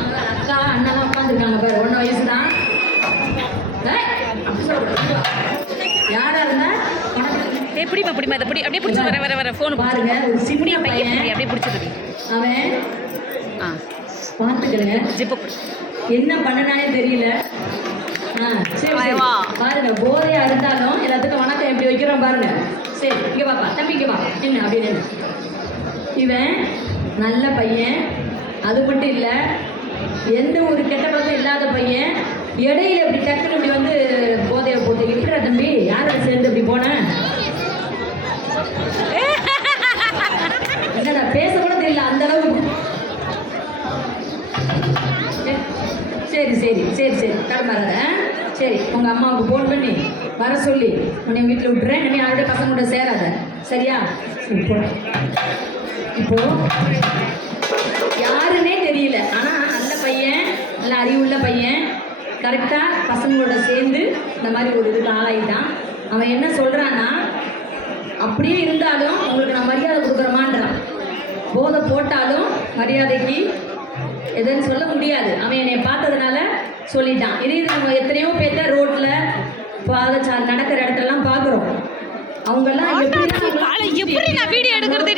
அங்க அக்கா அண்ணெல்லாம் உட்காந்துருக்காங்க பாரு, 1 வயசு தான். யாரா இருந்தா பிடிமா பிடிமா இதை பிடி, அப்படியே பிடிச்சி வர வர வர ஃபோன் பாருங்க. ஒரு சின்ன பையன் பையன் அப்படியே பிடிச்சிருடி. அவன் ஆ பார்த்துக்கிறேங்க ஜிப்பு என்ன பண்ணனானே தெரியல. சரி சரி. பாருங்க, போதையா இருந்தாலும் எல்லாத்துக்கும் வணக்கம் எப்படி வைக்கிறோம் பாருங்க. சரி, இங்க பாப்பா, தம்பி இங்க வா, என்ன அப்படின்னு. இவன் நல்ல பையன், அது மட்டும் இல்ல எந்த ஒரு கெட்ட பழக்கம் இல்லாத பையன். இடையில இப்படி டக்குன்னு இப்படி வந்து போதையை போட்டு இப்படிடா தம்பி யாரோட சேர்ந்து இப்படி போனேன் என்ன பேச கூட தெரியல அந்த அளவுக்கு. சரி சரி சரி சரி கிளம்புறத. சரி, உங்க அம்மாவுக்கு ஃபோன் பண்ணி வர சொல்லி உன்னை வீட்டில் விட்டுறேன். இனிமே யாருடைய பசங்க கூட சேராத, சரியா? இப்போ யாருன்னே தெரியல, ஆனா நல்ல பையன், நல்ல அறிவுள்ள பையன், கரெக்டா பசங்களோட சேர்ந்து இந்த மாதிரி ஒரு இதுக்கு ஆளாயிட்டான். அவன் என்ன சொல்றான்னா, அப்படியே இருந்தாலும் உங்களுக்கு நான் மரியாதை கொடுக்குறமான்றான். போதை போட்டாலும் மரியாதைக்கு எதுன்னு சொல்ல முடியாது. அவன் என்னை பார்த்ததுனால சொல்லிட்டான். இது நம்ம எத்தனையோ பேர்த்த ரோட்ல பாதச்சார் நடக்கிற இடத்துலலாம் பார்க்குறோம். அவங்கெல்லாம் எப்படி நான் வீடியோ எடுக்கிறது